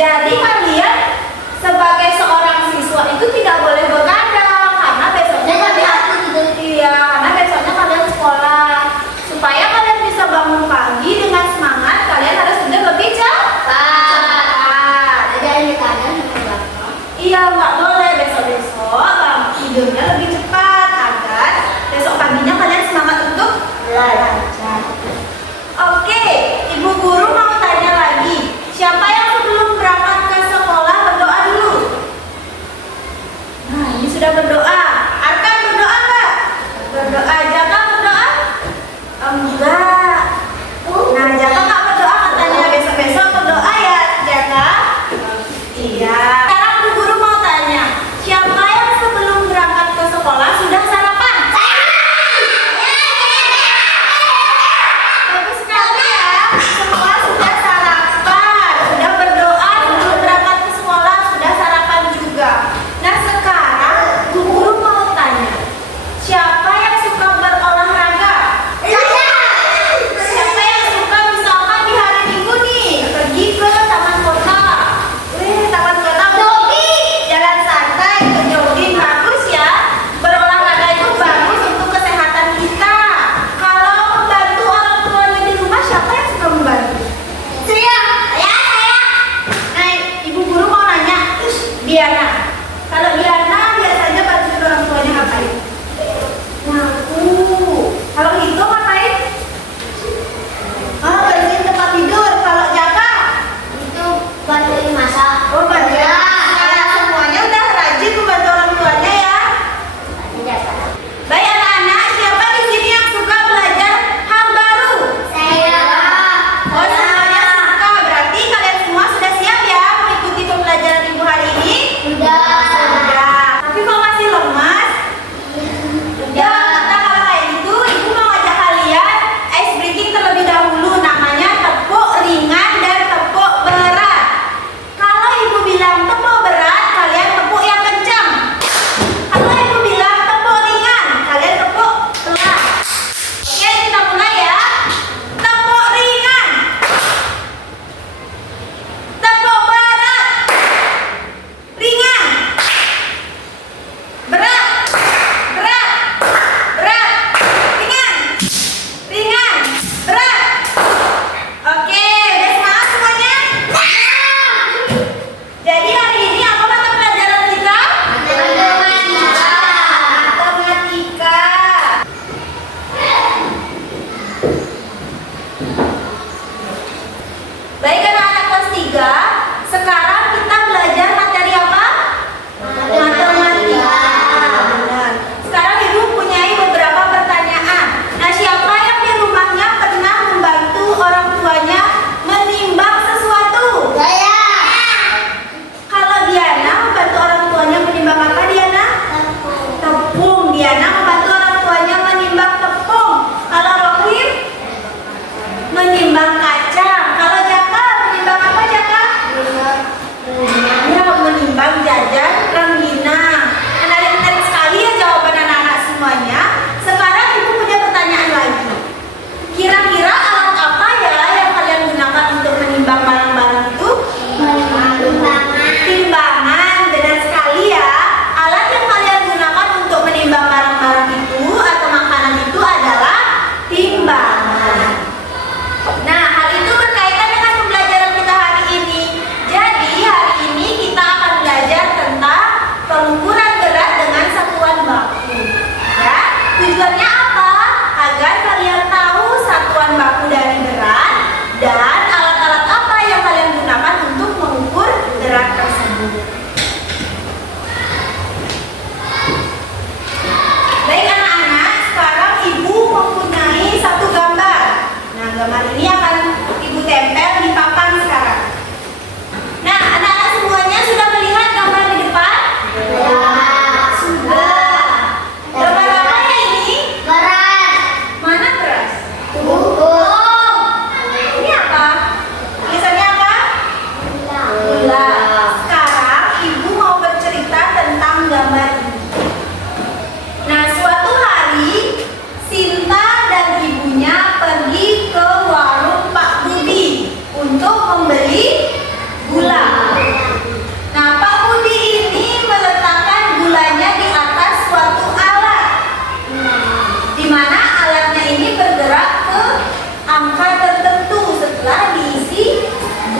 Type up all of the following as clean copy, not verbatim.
Jadi kalian sebagai seorang siswa itu tidak boleh begadang karena besoknya karena besoknya kalian sekolah. Supaya kalian bisa bangun pagi dengan semangat, kalian harus tidur lebih cepat. Iya, nggak boleh besok-besok tidurnya lebih cepat agar besok paginya kalian semangat untuk belajar. Oke, Ibu Guru mau tanya lagi. Siapa yang sebelum berangkat ke sekolah berdoa dulu? Nah, ini sudah berdoa. Arkan berdoa nggak? Berdoa. Jaka berdoa? Enggak. Nah, Jaka nggak berdoa katanya. Besok-besok berdoa ya, Jaka? Iya. Sekarang Bu Guru mau tanya. Siapa yang sebelum berangkat ke sekolah sudah sarapan? Bagus sekali ya. Semua sudah sarapan, sudah berdoa sebelum berangkat ke sekolah, sudah sarapan juga. Nah, sekarang Bu Guru mau tanya. Siapa yang suka berolahraga? Siapa yang suka misalkan di hari Minggu nih pergi ke taman kota? Taman kota jalan santai, ke jogging, bagus ya. Berolahraga itu bagus untuk kesehatan kita. Kalau membantu orang tuanya di rumah, siapa yang suka membantu? Saya. Nah, Ibu Guru mau nanya, Diana. Kalau Diana biasanya bantu orang tuanya ngapain? Ngaku. Kalau itu ngapain? Bersihin tempat tidur. Kalau Jaka? Oh, bantu. Nah, semuanya udah rajin membantu orang tuanya ya. Baik anak-anak, siapa di sini yang suka belajar hal baru? Oh, semuanya suka. Berarti kalian semua sudah siap ya mengikuti pembelajaran Ibu hari ini? Sudah. Tapi kalau masih lemas, ya kita kalau kayak gitu, Ibu mau ngajak kalian ice breaking terlebih dahulu. Namanya tepuk ringan dan tepuk berat. Kalau Ibu bilang tepuk berat, kalian tepuk yang kencang. Kalau Ibu bilang tepuk ringan, kalian tepuk pelan. Oke, kita mulai ya. Tepuk ringan. Tepuk berat. Ringan. Berat. Berat. Berat. Ringan. Ringan. Berat. Oke, udah semangat semuanya? Jadi hari ini apa mata pelajaran kita? Matematika. Baik anak-anak kelas 3, sekarang kita belajar materi apa? Matematika. Benar. Sekarang Ibu punyai beberapa pertanyaan. Nah, siapa yang di rumahnya pernah membantu orang tuanya menimbang sesuatu? Kalau Diana membantu orang tuanya menimbang apa, Diana? Tepung. Diana membantu orang tuanya menimbang tepung. Kalau Rohim menimbang kacang. Kalau Jaka menimbang apa, Jaka?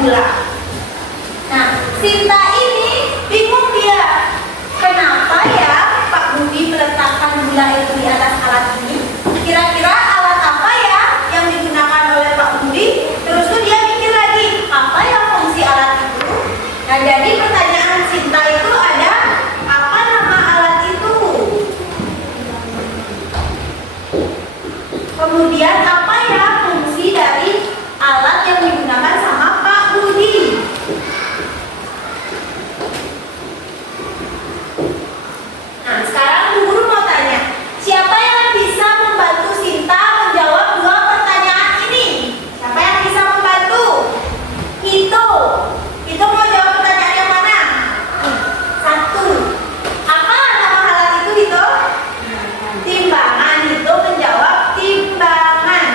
gula. Nah, Sinta ini bingung dia. Kenapa ya Pak Budi meletakkan gula itu di atas alat ini? Kira-kira alat apa ya yang digunakan oleh Pak Budi? Terus tuh dia mikir lagi, apa ya fungsi alat itu? Nah, jadi pertanyaan Sinta itu ada, apa nama alat itu? Kemudian apa ya fungsi dari alat yang digunakan sama Pak Budi? Nah, sekarang Bu Guru mau tanya, siapa yang bisa membantu Sinta menjawab dua pertanyaan ini? Siapa yang bisa membantu? Itu mau jawab pertanyaan yang mana? Satu. Apa nama alat itu, Hito? Timbangan. Hito menjawab timbangan.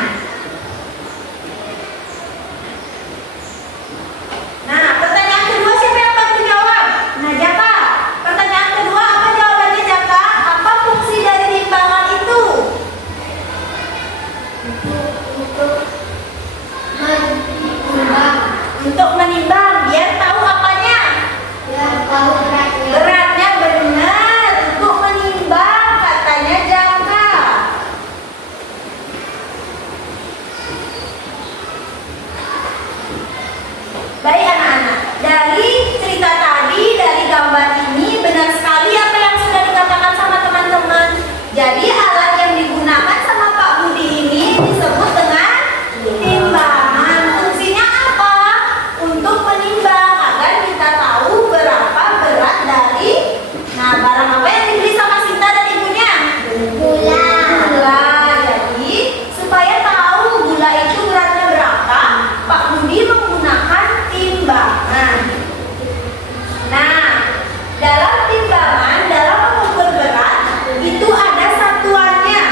Nah, pertanyaan kedua siapa yang bantu jawab? Nah, Jaka. Pertanyaan kedua apa jawabannya, Jaka? Apa fungsi dari timbangan itu? Untuk menimbang, biar tahu apanya? Beratnya, benar. Untuk menimbang, katanya Jaka. Baik anak-anak, dari cerita tadi, dari gambar ini, benar sekali apa yang sudah dikatakan sama teman-teman. Jadi alat yang digunakan sama Pak Budi ini disebut dengan timbangan. Fungsinya apa? Untuk menimbang agar kita tahu berapa berat dari barang apa yang dibeli sama Sinta dan ibunya? Gula. Jadi supaya tahu gula itu beratnya berapa, Pak Budi menggunakan timbangan. Nah, dalam timbangan, dalam mengukur berat itu ada satuannya.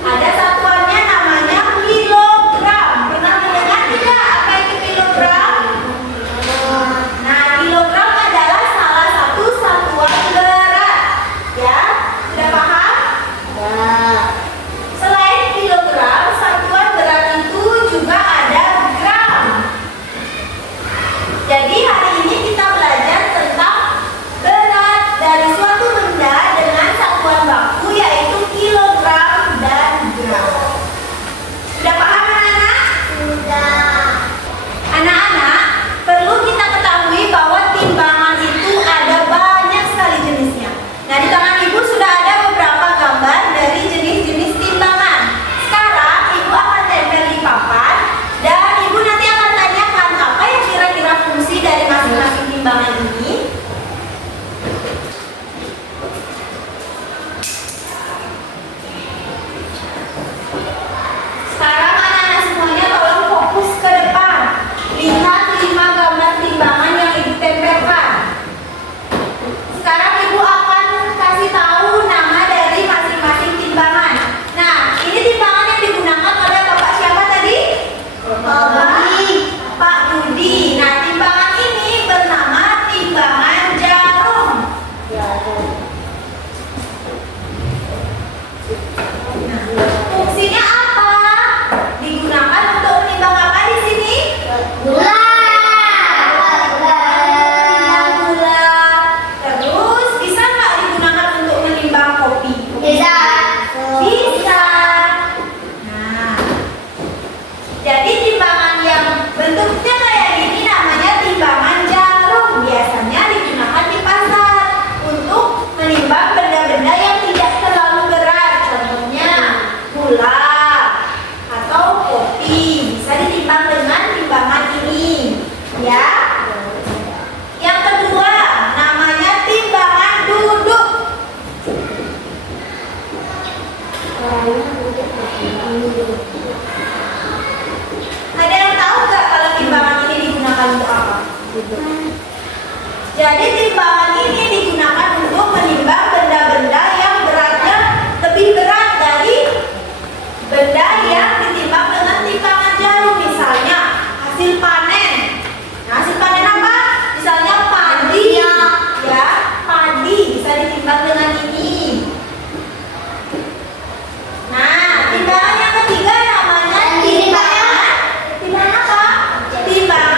Ada satuannya namanya kilogram. Pernah mendengar tidak apa itu kilogram? Nah, kilogram adalah salah satu satuan berat. Ya, sudah paham? Selain kilogram, satuan berat itu juga ada gram. Jadi hari ini kita belajar tentang berat dari suatu benda dengan satuan baku yaitu kilogram dan gram. Sudah paham anak-anak? Sudah. Anak-anak, perlu kita ketahui bahwa timbangan itu ada banyak sekali jenisnya. Nah, di tangan ibu sudah ada beberapa gambar dari jenis-jenis timbangan. Sekarang ibu akan tempel di papan dan ibu nanti akan tanyakan apa yang kira-kira fungsi dari masing-masing timbangan ini. Sekarang anak-anak semuanya tolong fokus ke depan. Lihat 5 gambar timbangan yang ibu tempelkan. Sekarang ibu akan kasih tahu nama dari masing-masing timbangan. Nah, ini timbangan yang digunakan oleh Bapak siapa tadi? Pak Budi. Nah, timbangan ini bernama timbangan jarum. Nah, fungsinya apa? Digunakan untuk menimbang apa di sini? Gula. Gula. Terus bisa nggak digunakan untuk menimbang kopi? Bisa. Nah, jadi timbangan yang bentuknya kayak gini namanya timbangan jarum. Biasanya digunakan di pasar untuk menimbang benda-benda yang tidak terlalu berat. Contohnya gula atau kopi. Bisa ditimbang dengan timbangan ini. Ya. Yang kedua namanya timbangan duduk. Ada yang tahu nggak kalau timbangan ini digunakan untuk apa? Jadi timbangan ini digunakan untuk menimbang benda-benda yang beratnya lebih berat dari benda yang ditimbang dengan timbangan jarum. Misalnya hasil panen. Nah, hasil panen apa? Misalnya padi. Ya, padi bisa ditimbang dengan ini. Nah, timbangan yang ketiga namanya timbangan apa? Timbangan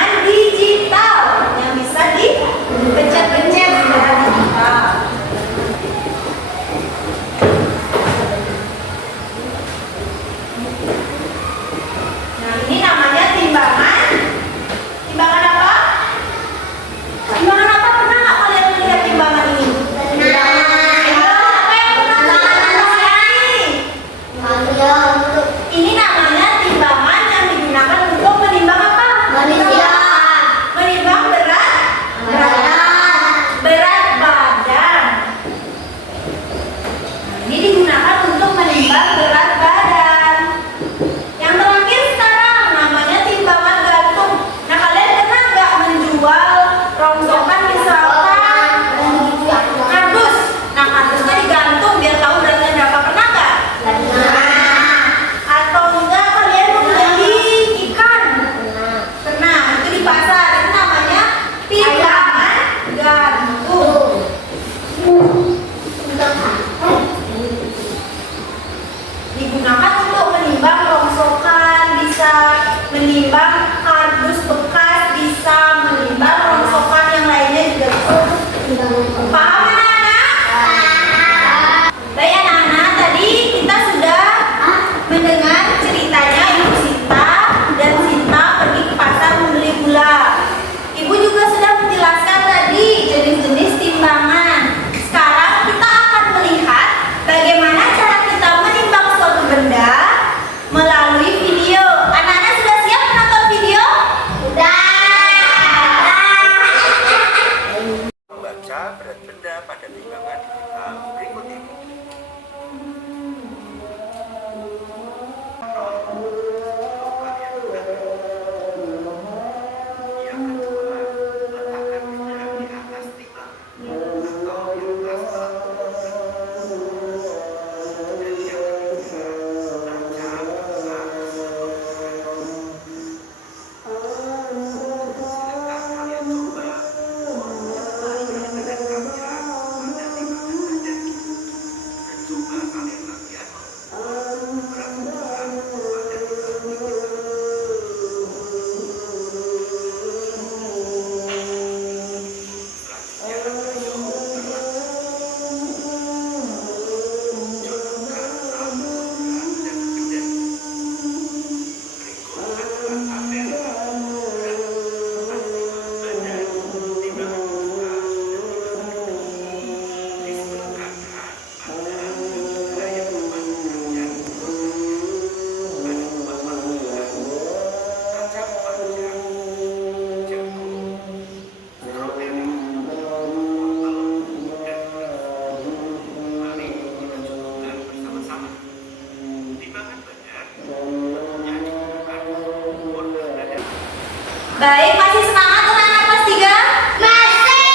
Baik, masih semangat anak-anak kelas 3? Masih.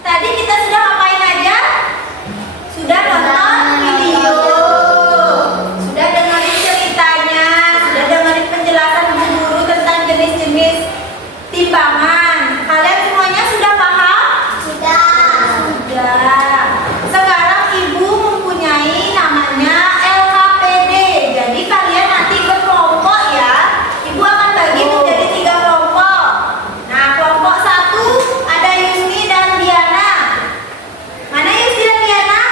Tadi kita sudah ngapain aja? Sudah nonton video, sudah dengerin ceritanya, sudah dengerin penjelasan Bu Guru tentang jenis-jenis timbangan. Kalian semuanya sudah paham? Sudah. Sudah. Sekarang Ibu mempunyai namanya LKPD. Jadi kalian nanti berkelompok ya. Ibu akan bagi menjadi 3 kelompok. Nah, kelompok 1 ada Yusni dan Diana. Mana Yusni dan Diana?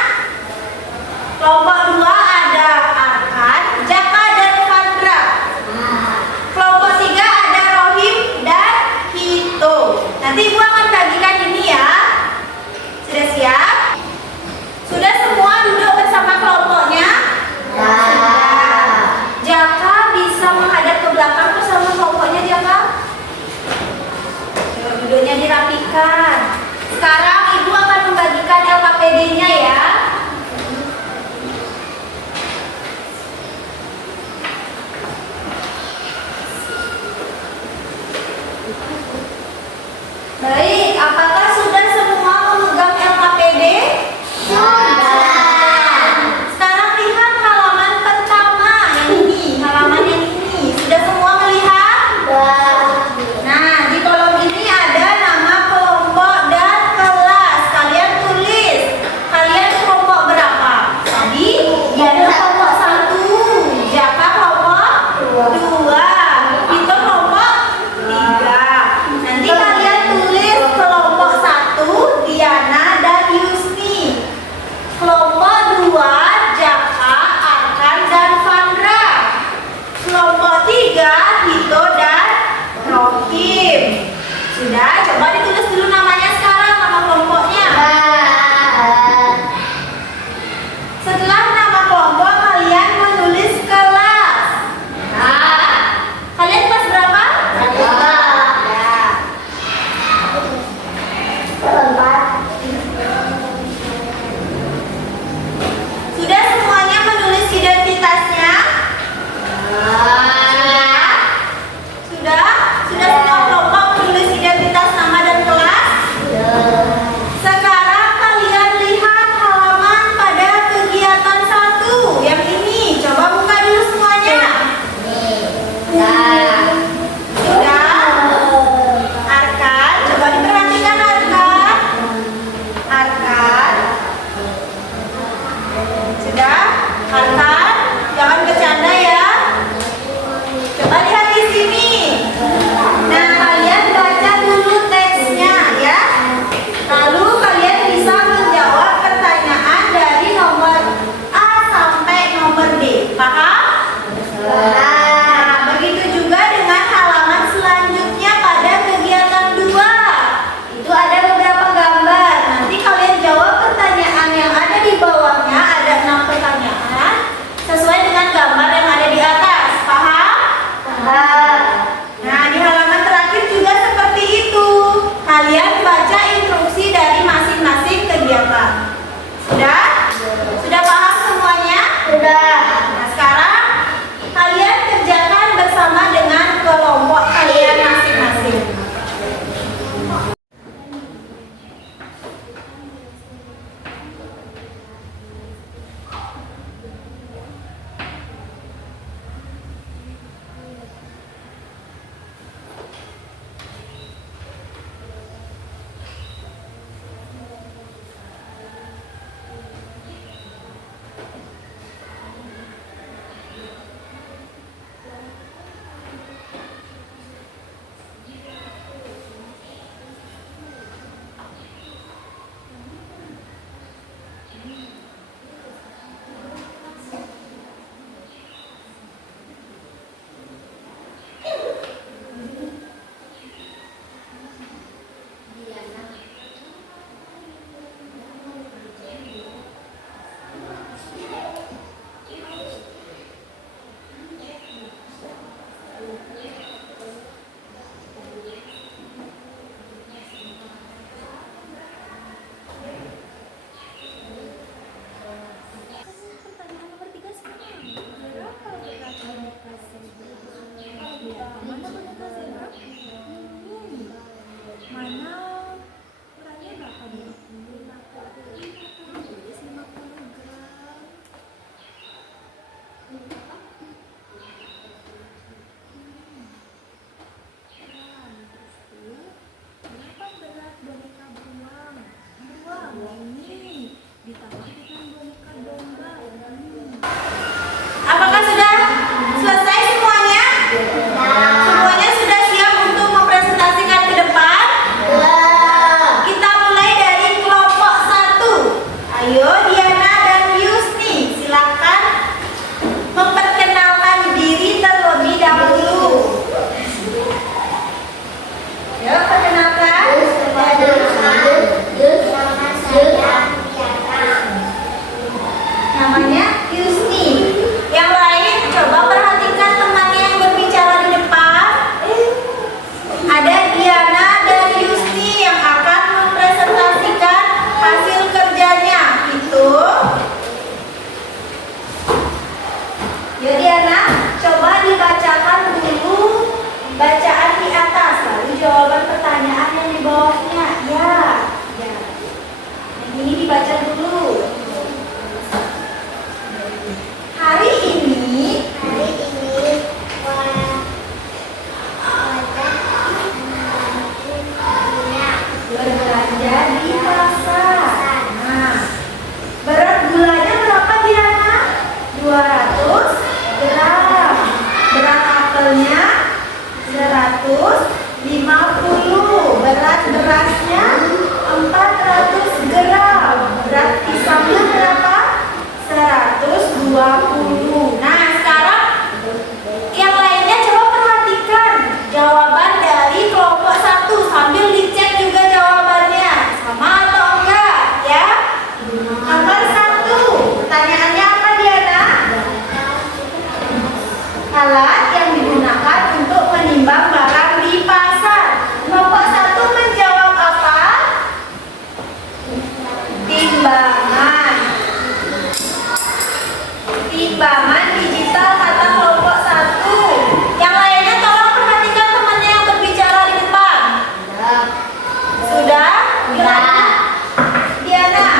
Kelompok 2 ada Arkan, Jaka dan Fandra. Kelompok 3 ada Rohim dan Hito. Nanti Ibu akan bagikan ini ya. Sudah siap? Sudah semua duduk bersama kelompoknya? Sudah. Jaka bisa menghadap ke belakang bersama kelompoknya, Jaka. Duduknya dirapikan. Sekarang Ibu akan membagikan LKPD-nya ya. Baik, apakah sudah semua memegang LKPD? Sekarang lihat halaman pertama yang ini, halaman yang ini. Sudah semua melihat? Nah, di kolom ini ada nama kelompok dan kelas. Kalian tulis. Kalian kelompok berapa? Tadi Diana kelompok 1, Jaka kelompok 2, Vito kelompok 3. Nanti kalian tulis 350. Berat berasnya 400 gram. Berat pisangnya berapa? 120. Nah, sekarang yang lainnya coba perhatikan jawaban dari kelompok 1 sambil dicek juga jawabannya. Sama atau enggak ya? Nomor 1. Pertanyaannya apa, Diana? Alat yang digunakan untuk menimbang barang di pasar. Kelompok 1 menjawab apa? Timbangan. Timbangan digital kata kelompok 1. Yang lainnya tolong perhatikan temannya yang berbicara di depan. Sudah? Gimana? Diana.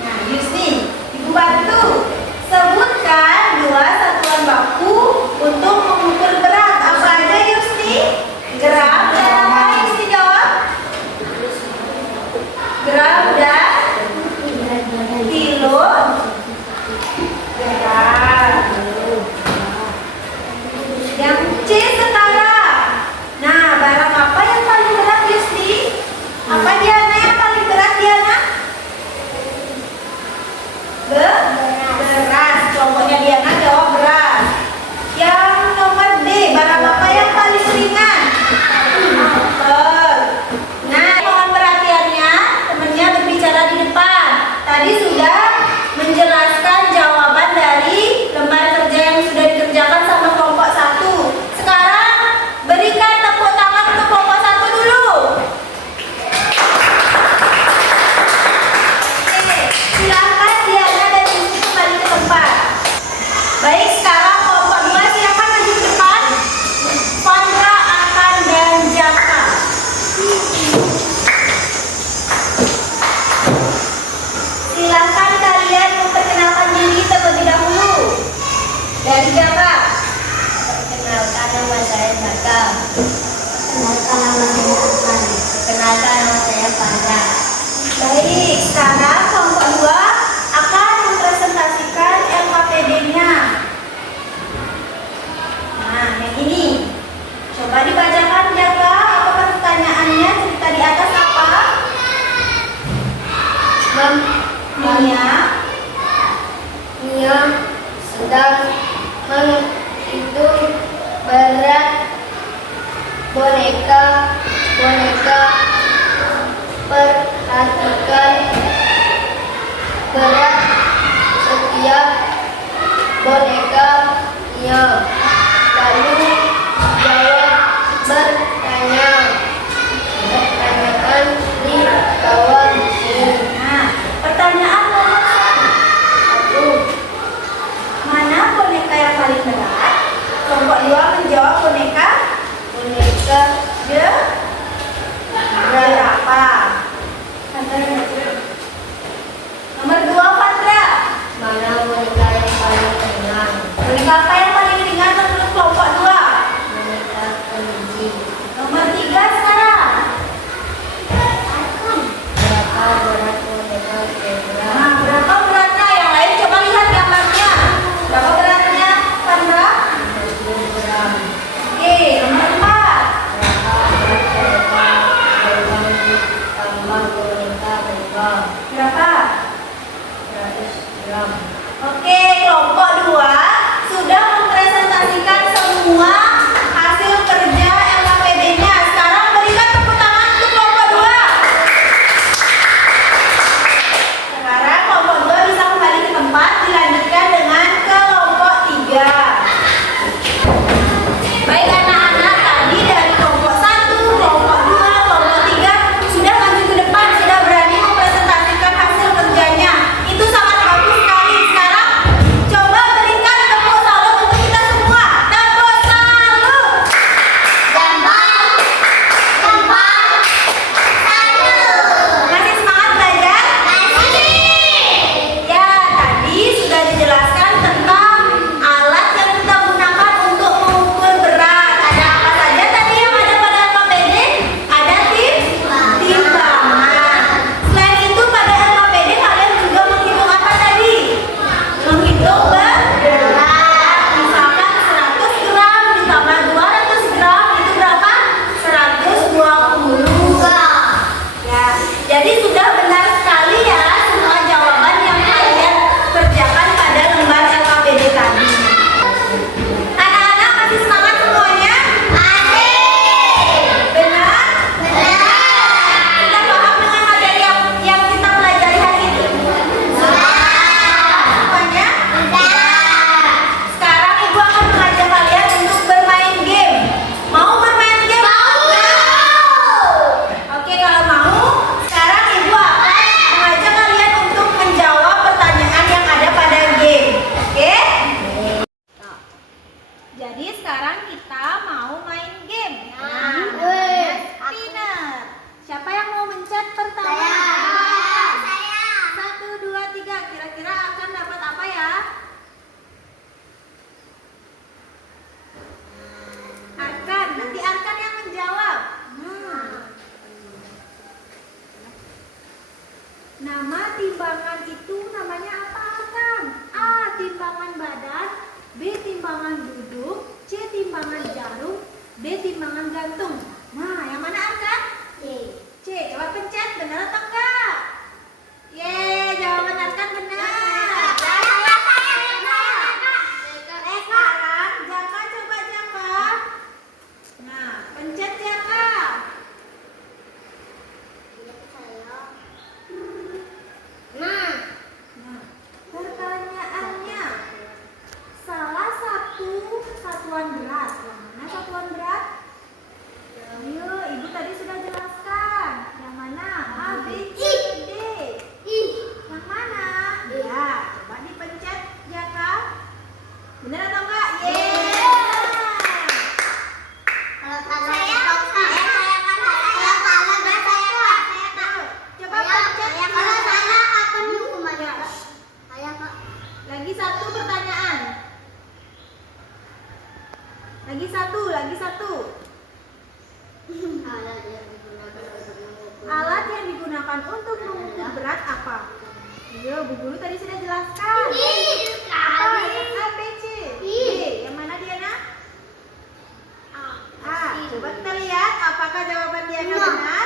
Nah, Yusni, Ibu bantu. Sebutkan 2 satuan baku untuk mengukur berat. Apa aja, Yusni? Gram dan apa? Yusni jawab. Gram dan kilo. Yang C sekarang. Nah, barang apa yang paling berat, Yusni? Apa Diana yang paling berat, Diana? Beras. Kelompoknya Diana jawab beras. Yang nomor D, barang apa yang paling ringan? Apel. Nah, mohon perhatiannya, temannya berbicara di depan. Tadi sudah menjelaskan jawaban dari lembar kerja yang sudah dikerjakan sama kelompok 1. Sekarang berikan tepuk tangan untuk kelompok 1 dulu. Oke, silakan Diana dan Yusni kembali ke tempat. Baik, sekarang kelompok 2 silakan maju ke depan. Fandra, Akan, dan Jaka. Silakan kalian memperkenalkan diri terlebih dahulu. Dari Jaka. Perkenalkan nama saya Jaka. Perkenalkan nama saya Akan. Perkenalkan nama saya Fanda. Baik, sekarang kelompok 2 akan mempresentasikan LKPD-nya. Nah, yang ini. Coba dibacakan, Jaka. Apa pertanyaannya? Cerita di atas apa? Mia sedang menghitung berat boneka. Perhatikan berat setiap bonekanya. Lalu jawab pertanyaan di bawah ini. Nah, pertanyaan nomor 1. Mana boneka yang paling berat? Kelompok 2 menjawab boneka berapa? Nomor 2, Fandra. Mana boneka yang paling ringan? Boneka apa yang paling ringan, kita mau main game. Ya. Namanya spinner. Siapa yang mau mencet pertama? Saya. 1, 2, 3. Kira-kira akan dapat apa ya? Arkan. Nanti Arkan yang menjawab. Nama timbangan itu namanya apa, Arkan? A. Timbangan badan. B. Timbangan duduk. C. Timbangan jarum. D. Timbangan gantung. Nah, yang mana Arkan? C. Coba pencet, benar atau enggak? Yeay, jawaban Arkan benar. Sekarang Jaka, coba Jaka. Nah, pencet Jaka. Nah, pertanyaannya, salah satu satuan berat. Yang mana satuan berat? Ayo, Ibu tadi sudah jelaskan. Yang mana? A, B, C, D. Yang mana? Ya, coba dipencet Jaka. Benar atau enggak? Yeay. Coba pencet. Lagi satu pertanyaan. Lagi satu. Alat yang digunakan untuk mengukur berat apa? Ayo, Bu Guru tadi sudah jelaskan. Apa? A, B, C. D. Yang mana Diana? A. Coba kita lihat apakah jawaban Diana benar.